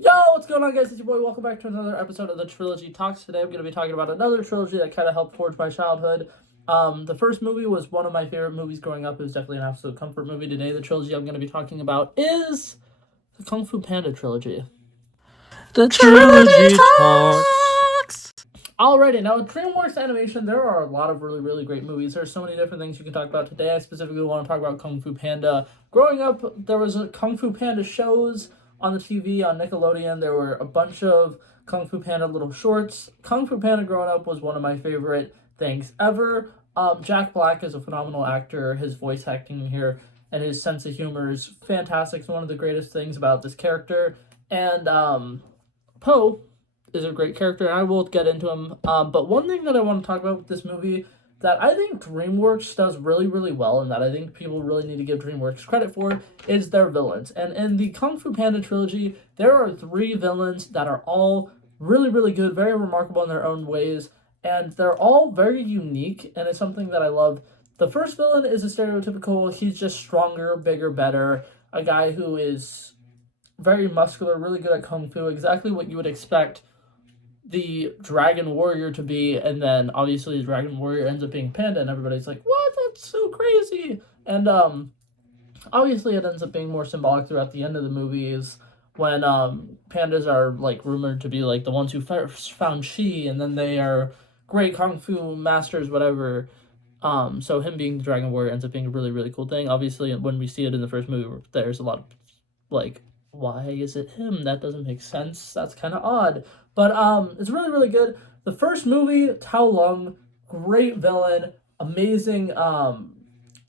Yo, what's going on, guys? It's your boy. Welcome back to another episode of the Trilogy Talks. Today, I'm going to be talking about another trilogy that kind of helped forge my childhood. The first movie was one of my favorite movies growing up. It was definitely an absolute comfort movie. Today, the trilogy I'm going to be talking about is the Kung Fu Panda trilogy. The Trilogy Talks. Alrighty, now with DreamWorks Animation, there are a lot of really, really great movies. There's so many different things you can talk about today. I specifically want to talk about Kung Fu Panda. Growing up, there was a Kung Fu Panda shows on the TV on Nickelodeon. There were a bunch of Kung Fu Panda little shorts. Kung Fu Panda growing up was one of my favorite things ever. Jack Black is a phenomenal actor. His voice acting here and his sense of humor is fantastic. It's one of the greatest things about this character. And Poe is a great character, and I will get into him. But one thing that I want to talk about with this movie that I think DreamWorks does really, really well, and that I think people really need to give DreamWorks credit for, is their villains. And in the Kung Fu Panda trilogy, there are 3 villains that are all really, really good, very remarkable in their own ways, and they're all very unique, and it's something that I love. The first villain is a stereotypical, he's just stronger, bigger, better, a guy who is very muscular, really good at Kung Fu, exactly what you would expect the Dragon Warrior to be, and then obviously the Dragon Warrior ends up being Panda, and everybody's like, what? That's so crazy. And obviously it ends up being more symbolic throughout the end of the movies when pandas are like rumored to be like the ones who first found Shi, and then they are great Kung Fu masters, whatever. So him being the Dragon Warrior ends up being a really, really cool thing. Obviously, when we see it in the first movie, there's a lot of like, why is it him? That doesn't make sense. That's kind of odd. But it's really, really good. The first movie, Tao Lung, great villain, amazing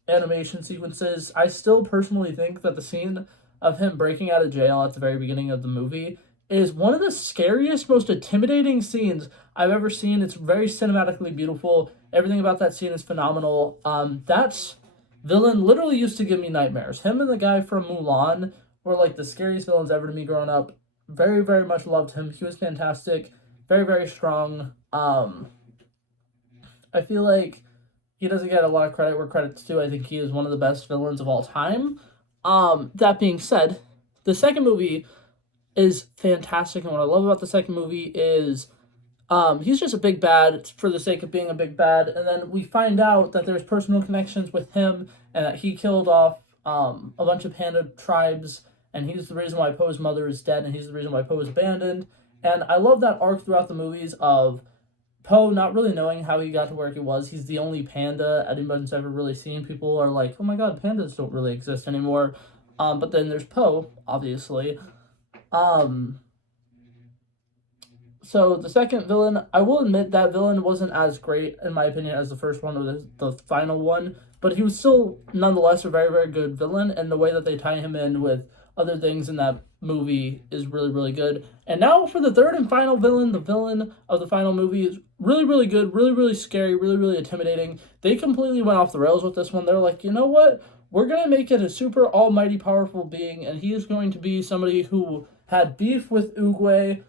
animation sequences. I still personally think that the scene of him breaking out of jail at the very beginning of the movie is one of the scariest, most intimidating scenes I've ever seen. It's very cinematically beautiful. Everything about that scene is phenomenal. That villain literally used to give me nightmares. Him and the guy from Mulan were like the scariest villains ever to me growing up. Very, very much loved him. He was fantastic. Very, very strong. I feel like he doesn't get a lot of credit where credit's due. I think he is one of the best villains of all time. That being said, the second movie is fantastic, and what I love about the second movie is he's just a big bad for the sake of being a big bad, and then we find out that there's personal connections with him, and that he killed off a bunch of panda tribes, and he's the reason why Poe's mother is dead, and he's the reason why Poe is abandoned. And I love that arc throughout the movies of Poe not really knowing how he got to where he was. He's the only panda anybody's ever really seen. People are like, oh my god, pandas don't really exist anymore. But then there's Poe, obviously. So the second villain, I will admit that villain wasn't as great, in my opinion, as the first one or the final one. But he was still, nonetheless, a very, very good villain. And the way that they tie him in with other things in that movie is really, really good. And now for the third and final villain, the villain of the final movie is really, really good, really, really scary, really, really intimidating. They completely went off the rails with this one. They're like, you know what? We're going to make it a super almighty powerful being, and he is going to be somebody who had beef with Oogway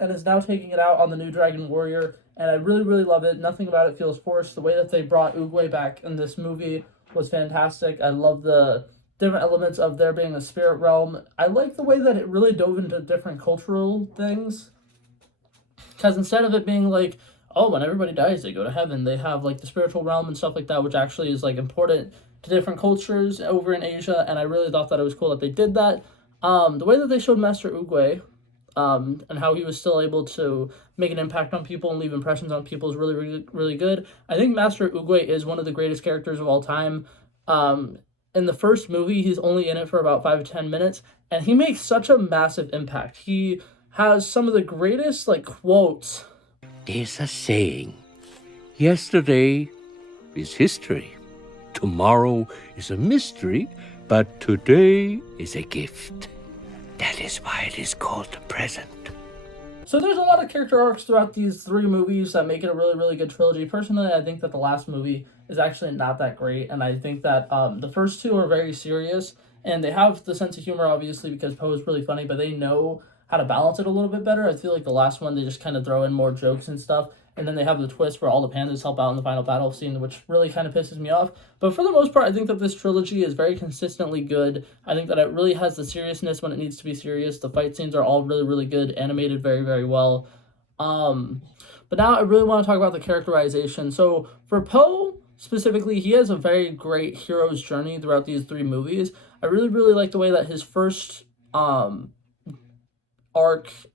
and is now taking it out on the new Dragon Warrior. And I really, really love it. Nothing about it feels forced. The way that they brought Oogway back in this movie was fantastic. I love the different elements of there being a spirit realm. I like the way that it really dove into different cultural things. Because instead of it being like, oh, when everybody dies, they go to heaven, they have like the spiritual realm and stuff like that, which actually is like important to different cultures over in Asia. And I really thought that it was cool that they did that. The way that they showed Master Oogway, and how he was still able to make an impact on people and leave impressions on people is really, really, really good. I think Master Oogway is one of the greatest characters of all time. In the first movie, he's only in it for about 5 to 10 minutes, and he makes such a massive impact. He has some of the greatest, like, quotes. There's a saying, yesterday is history, tomorrow is a mystery, but today is a gift. That is why it is called the present. So there's a lot of character arcs throughout these 3 movies that make it a really, really good trilogy. Personally, I think that the last movie is actually not that great, and I think that the first 2 are very serious, and they have the sense of humor, obviously, because Poe is really funny, but they know how to balance it a little bit better. I feel like the last one, they just kind of throw in more jokes and stuff, and then they have the twist where all the pandas help out in the final battle scene, which really kind of pisses me off. But for the most part, I think that this trilogy is very consistently good. I think that it really has the seriousness when it needs to be serious. The fight scenes are all really, really good, animated very, very well. But now I really want to talk about the characterization. So for Poe specifically, he has a very great hero's journey throughout these three movies. I really, really like the way that his first arc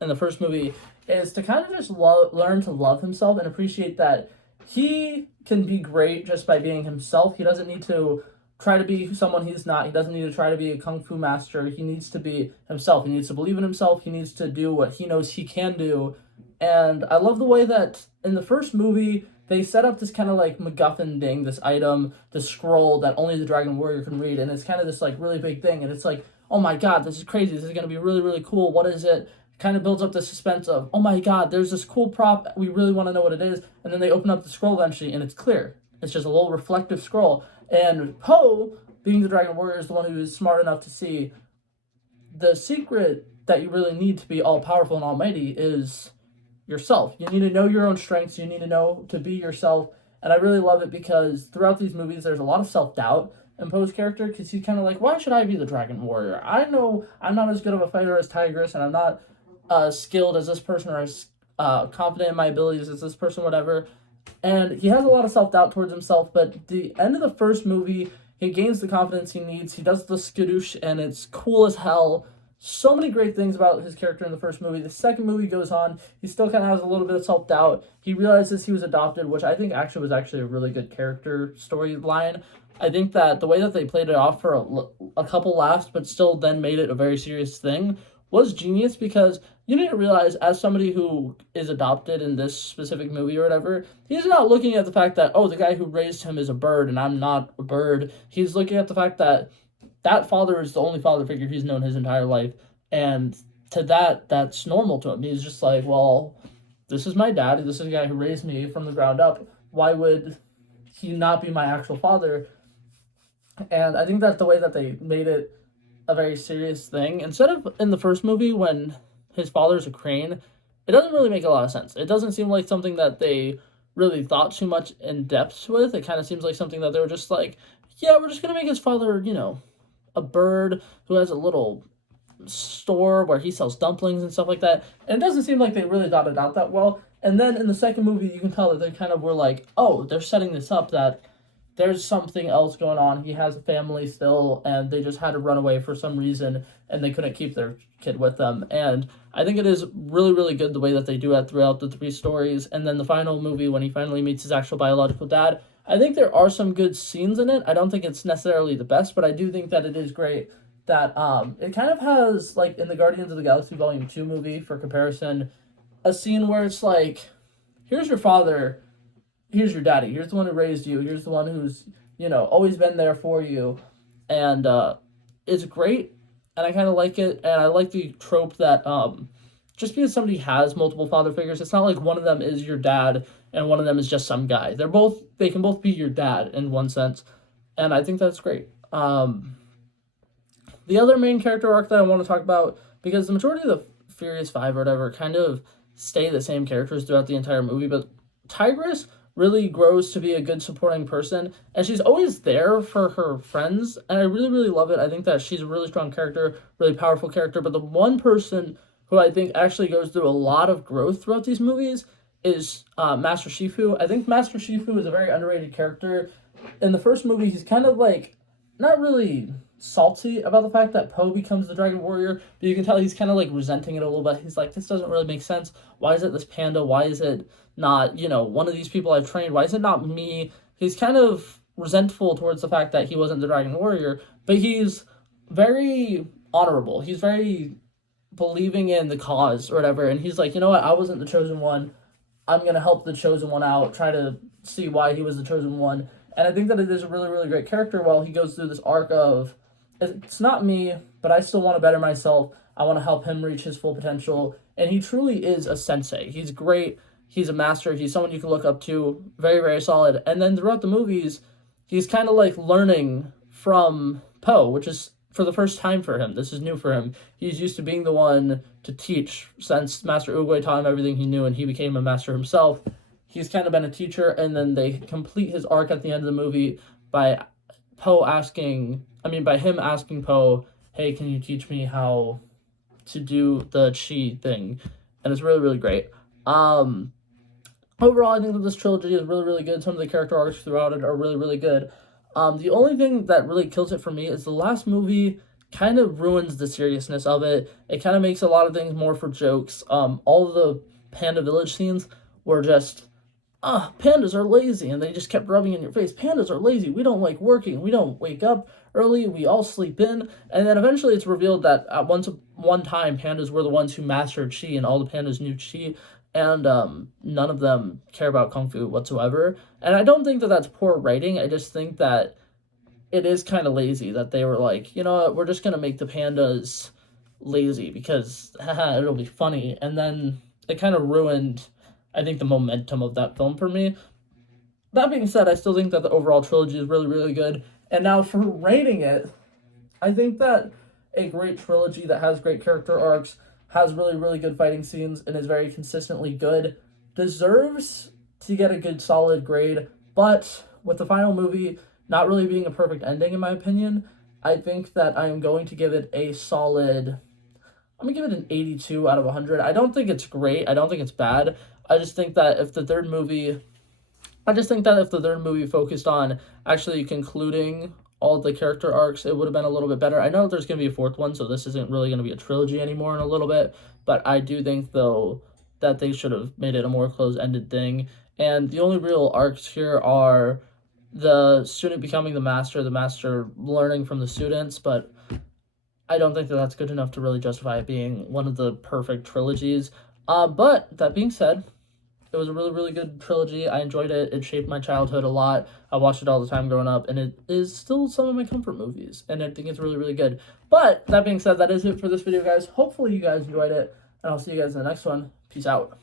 in the first movie is to kind of just learn to love himself and appreciate that he can be great just by being himself. He doesn't need to try to be someone he's not. He doesn't need to try to be a kung fu master. He needs to be himself. He needs to believe in himself. He needs to do what he knows he can do. And I love the way that in the first movie, they set up this kind of like MacGuffin thing, this item, this scroll that only the Dragon Warrior can read. And it's kind of this like really big thing. And it's like, oh my God, this is crazy. This is going to be really, really cool. What is it? Kind of builds up the suspense of, oh my God, there's this cool prop. We really want to know what it is. And then they open up the scroll eventually and it's clear. It's just a little reflective scroll. And Poe, being the Dragon Warrior, is the one who is smart enough to see the secret that you really need to be all powerful and almighty is yourself. You need to know your own strengths. You need to know to be yourself. And I really love it because throughout these movies, there's a lot of self-doubt in Poe's character because he's kind of like, why should I be the Dragon Warrior? I know I'm not as good of a fighter as Tigress, and I'm not skilled as this person or as confident in my abilities as this person, whatever. And he has a lot of self-doubt towards himself, but the end of the first movie, he gains the confidence he needs. He does the skadoosh, and it's cool as hell. So many great things about his character in the first movie. The second movie goes on. He still kind of has a little bit of self-doubt. He realizes he was adopted, which I think was actually a really good character storyline. I think that the way that they played it off for a couple laughs, but still then made it a very serious thing, was genius because you need to realize, as somebody who is adopted in this specific movie or whatever, he's not looking at the fact that, oh, the guy who raised him is a bird and I'm not a bird. He's looking at the fact that that father is the only father figure he's known his entire life. And to that's normal to him. He's just like, well, this is my dad. This is the guy who raised me from the ground up. Why would he not be my actual father? And I think that the way that they made it a very serious thing, instead of in the first movie when his father's a crane, it doesn't really make a lot of sense. It doesn't seem like something that they really thought too much in depth with. It kind of seems like something that they were just like, yeah, we're just going to make his father, a bird who has a little store where he sells dumplings and stuff like that. And it doesn't seem like they really thought it out that well. And then in the second movie, you can tell that they kind of were like, oh, they're setting this up that there's something else going on. He has a family still, and they just had to run away for some reason, and they couldn't keep their kid with them. And I think it is really, really good the way that they do it throughout the three stories. And then the final movie, when he finally meets his actual biological dad, I think there are some good scenes in it. I don't think it's necessarily the best, but I do think that it is great that it kind of has, like in the Guardians of the Galaxy Volume 2 movie, for comparison, a scene where it's like, here's your father, here's your daddy, here's the one who raised you, here's the one who's, always been there for you. And it's great, and I kind of like it, and I like the trope that just because somebody has multiple father figures, it's not like one of them is your dad and one of them is just some guy. They can both be your dad in one sense, and I think that's great. The other main character arc that I want to talk about, because the majority of the Furious Five or whatever kind of stay the same characters throughout the entire movie, but Tigress really grows to be a good supporting person, and she's always there for her friends, and I really, really love it. I think that she's a really strong character, really powerful character, but the one person who I think actually goes through a lot of growth throughout these movies is Master Shifu. I think Master Shifu is a very underrated character. In the first movie, he's kind of like, not really salty about the fact that Poe becomes the Dragon Warrior, but you can tell he's kind of like resenting it a little bit. He's like, this doesn't really make sense. Why is it this panda? Why is it not, one of these people I've trained? Why is it not me? He's kind of resentful towards the fact that he wasn't the Dragon Warrior, but he's very honorable. He's very believing in the cause or whatever, and he's like, you know what, I wasn't the chosen one. I'm going to help the chosen one out, try to see why he was the chosen one. And I think that it is a really, really great character while he goes through this arc of, it's not me, but I still want to better myself. I want to help him reach his full potential. And he truly is a sensei. He's great. He's a master. He's someone you can look up to. Very, very solid. And then throughout the movies, he's kind of like learning from Poe, which is for the first time for him. This is new for him. He's used to being the one to teach since Master Oogway taught him everything he knew and he became a master himself. he's kind of been a teacher, and then they complete his arc at the end of the movie by by him asking Poe, hey, can you teach me how to do the chi thing? And it's really, really great. Overall, I think that this trilogy is really, really good. Some of the character arcs throughout it are really, really good. The only thing that really kills it for me is the last movie kind of ruins the seriousness of it. It kind of makes a lot of things more for jokes. All of the Panda Village scenes were just, pandas are lazy, and they just kept rubbing in your face. Pandas are lazy. We don't like working. We don't wake up early. We all sleep in. And then eventually it's revealed that at one time, pandas were the ones who mastered chi, and all the pandas knew chi, and none of them care about kung fu whatsoever. And I don't think that that's poor writing. I just think that it is kind of lazy that they were like, you know what, we're just gonna make the pandas lazy because haha, it'll be funny. And then it kind of ruined, I think, the momentum of that film for me. That being said, I still think that the overall trilogy is really, really good. And now for rating it, I think that a great trilogy that has great character arcs, has really, really good fighting scenes, and is very consistently good, deserves to get a good solid grade. But with the final movie not really being a perfect ending, in my opinion, I think that I am going to give it a solid, I'm going to give it an 82 out of 100. I don't think it's great. I don't think it's bad. I just think that if the third movie focused on actually concluding all the character arcs, it would have been a little bit better. I know there's going to be a fourth one, so this isn't really going to be a trilogy anymore in a little bit, but I do think, though, that they should have made it a more closed-ended thing. And the only real arcs here are the student becoming the master learning from the students, but I don't think that that's good enough to really justify it being one of the perfect trilogies. But that being said, it was a really, really good trilogy. I enjoyed it. It shaped my childhood a lot. I watched it all the time growing up, and it is still some of my comfort movies, and I think it's really, really good. But that being said, that is it for this video, guys. Hopefully you guys enjoyed it, and I'll see you guys in the next one. Peace out.